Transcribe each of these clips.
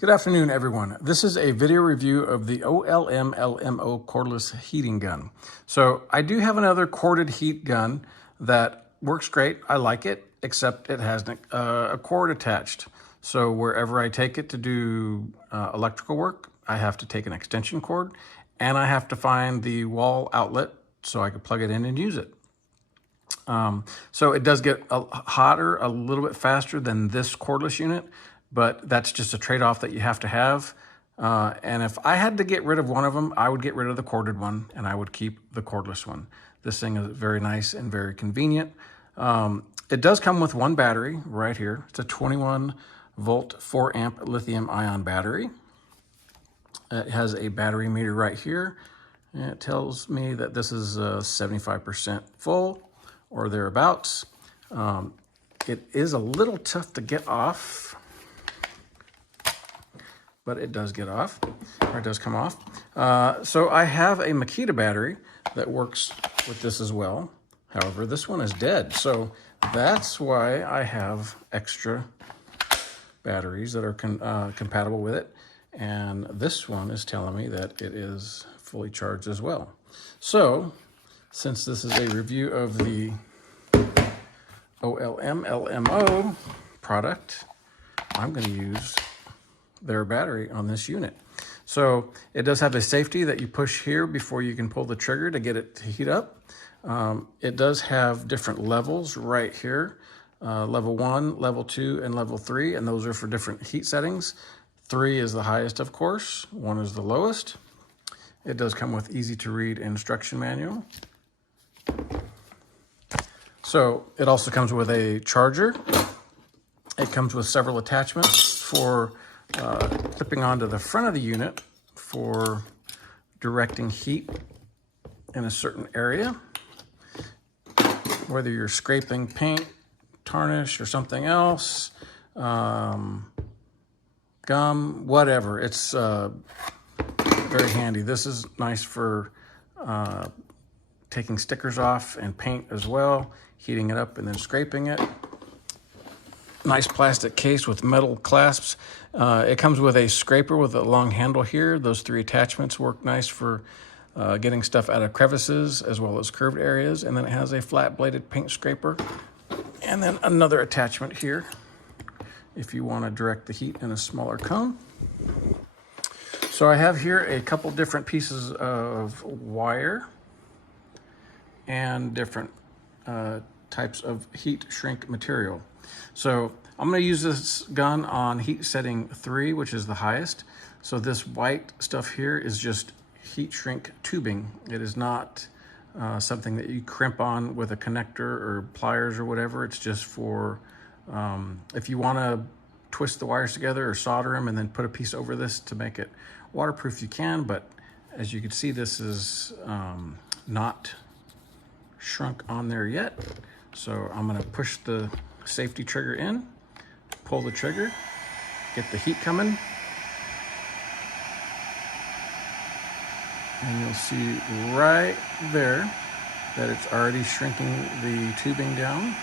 Good afternoon, everyone. This is a video review of the olmlmo cordless heating gun. So I do have another corded heat gun that works great. I like it, except it has a cord attached. So wherever I take it to do electrical work, I have to take an extension cord and I have to find the wall outlet so I can plug it in and use it. So it does get hotter a little bit faster than this cordless unit, but that's just a trade-off that you have to have. And if I had to get rid of one of them, I would get rid of the corded one and I would keep the cordless one. This thing is very nice and very convenient. It does come with one battery right here. It's a 21 volt 4 amp lithium ion battery. It has a battery meter right here. And it tells me that this is 75% full or thereabouts. It is a little tough to get off, but it does get off, or it does come off. So I have a Makita battery that works with this as well. However, this one is dead. So that's why I have extra batteries that are compatible with it. And this one is telling me that it is fully charged as well. So since this is a review of the olmlmo product, I'm going to use their battery on this unit. So it does have a safety that you push here before you can pull the trigger to get it to heat up. It does have different levels right here, level 1, level 2, and level 3, and those are for different heat settings. 3 is the highest, of course. 1 is the lowest. It does come with easy to read instruction manual. So it also comes with a charger. It comes with several attachments for clipping onto the front of the unit for directing heat in a certain area. Whether you're scraping paint, tarnish, or something else, gum, whatever. It's very handy. This is nice for taking stickers off and paint as well, heating it up and then scraping it. Nice plastic case with metal clasps. It comes with a scraper with a long handle here. Those 3 attachments work nice for getting stuff out of crevices as well as curved areas. And then it has a flat bladed paint scraper. And then another attachment here if you want to direct the heat in a smaller cone. So I have here a couple different pieces of wire and different types of heat shrink material. So I'm going to use this gun on heat setting 3, which is the highest. So this white stuff here is just heat shrink tubing. It is not something that you crimp on with a connector or pliers or whatever. It's just for if you want to twist the wires together or solder them and then put a piece over this to make it waterproof, you can. But as you can see, this is not shrunk on there yet. So I'm going to push the safety trigger in, pull the trigger, get the heat coming, and you'll see right there that it's already shrinking the tubing down.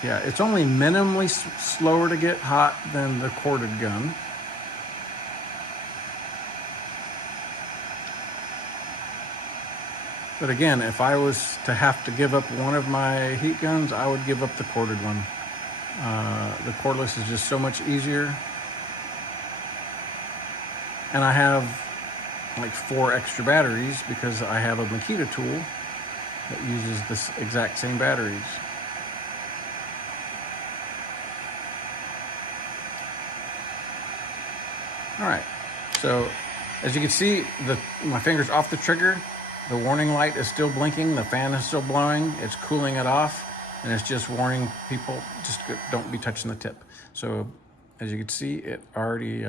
Yeah, it's only minimally slower to get hot than the corded gun. But again, if I was to have to give up one of my heat guns, I would give up the corded one. The cordless is just so much easier. And I have like 4 extra batteries because I have a Makita tool that uses this exact same batteries. All right, so as you can see, my finger's off the trigger. The warning light is still blinking. The fan is still blowing. It's cooling it off, and it's just warning people, just don't be touching the tip. So as you can see, it already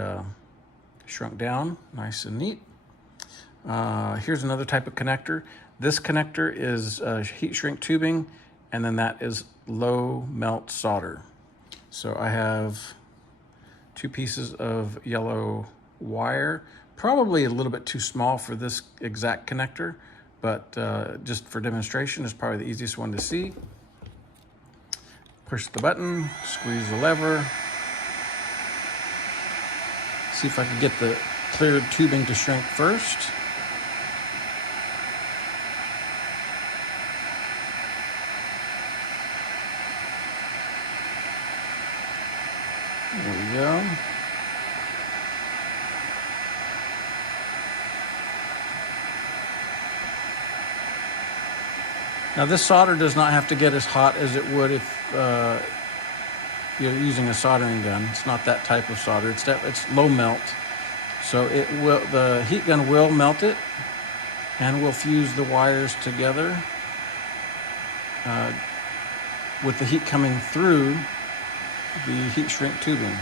shrunk down, nice and neat. Here's another type of connector. This connector is heat shrink tubing, and then that is low melt solder. So I have 2 pieces of yellow wire probably a little bit too small for this exact connector, but just for demonstration is probably the easiest one to see. Push the button, squeeze the lever. See if I can get the cleared tubing to shrink first. There we go. Now this solder does not have to get as hot as it would if you're using a soldering gun. It's not that type of solder. It's low melt, so the heat gun will melt it and will fuse the wires together with the heat coming through the heat shrink tubing.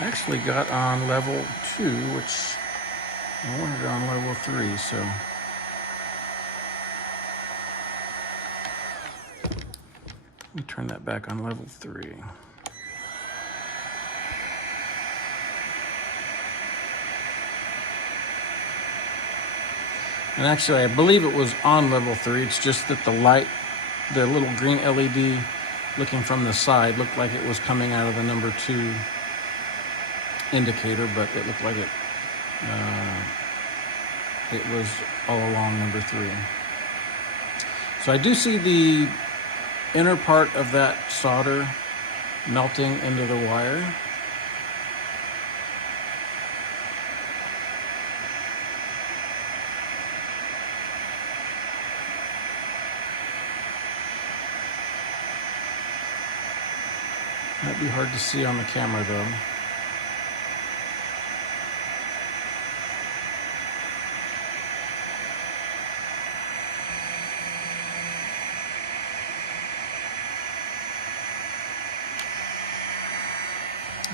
Actually got on level 2, which I wanted on level 3, so let me turn that back on level 3. And actually, I believe it was on level 3. It's just that the light, the little green LED looking from the side, looked like it was coming out of the number 2 indicator, but it looked like it was all along number 3. So I do see the inner part of that solder melting into the wire. Might be hard to see on the camera though.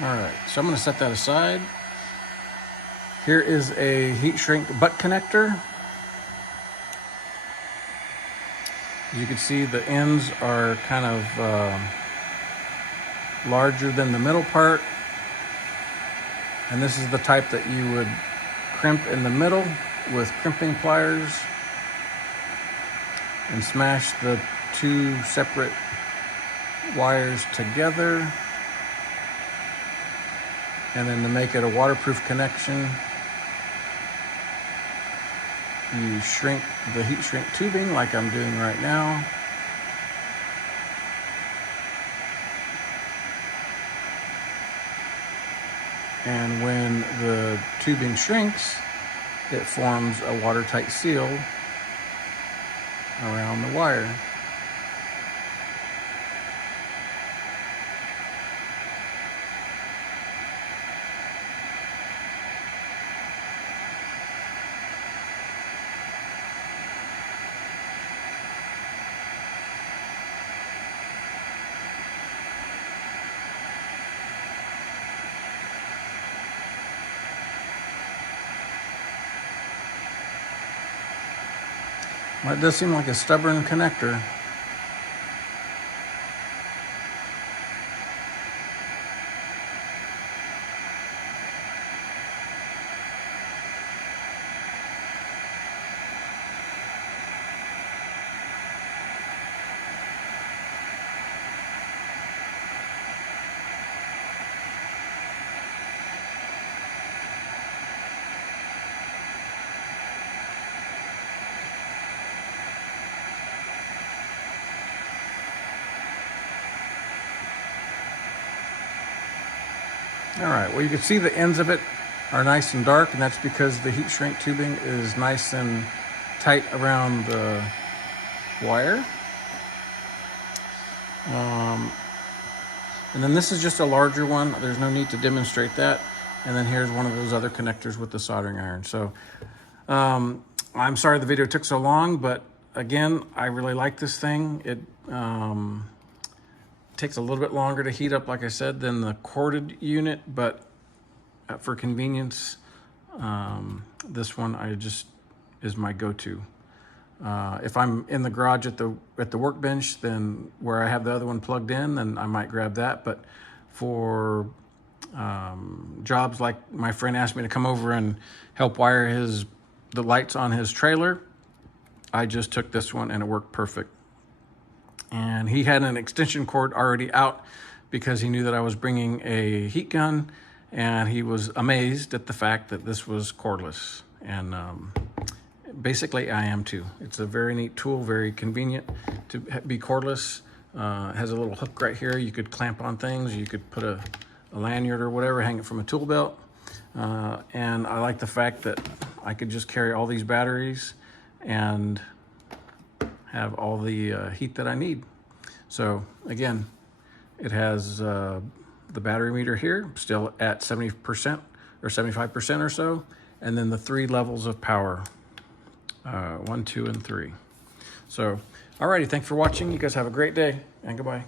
All right, so I'm going to set that aside. Here is a heat shrink butt connector. As you can see, the ends are kind of larger than the middle part. And this is the type that you would crimp in the middle with crimping pliers and smash the 2 separate wires together. And then to make it a waterproof connection, you shrink the heat shrink tubing like I'm doing right now. And when the tubing shrinks, it forms a watertight seal around the wire. Well, it does seem like a stubborn connector. All right, well, you can see the ends of it are nice and dark, and that's because the heat shrink tubing is nice and tight around the wire. And then this is just a larger one. There's no need to demonstrate that. And then here's one of those other connectors with the soldering iron. So I'm sorry the video took so long, but again, I really like this thing. It takes a little bit longer to heat up, like I said, than the corded unit, but for convenience, This one is my go-to. If I'm in the garage at the workbench, then where I have the other one plugged in, then I might grab that. But for jobs like my friend asked me to come over and help wire the lights on his trailer, I just took this one and it worked perfect. And he had an extension cord already out because he knew that I was bringing a heat gun, and he was amazed at the fact that this was cordless. And basically I am too. It's a very neat tool, very convenient to be cordless. Has a little hook right here. You could clamp on things. You could put a lanyard or whatever, hang it from a tool belt. And I like the fact that I could just carry all these batteries and have all the heat that I need. So again, it has the battery meter here, still at 70% or 75% or so, and then the 3 levels of power, 1, 2, and 3. So, alrighty, thanks for watching. You guys have a great day, and goodbye.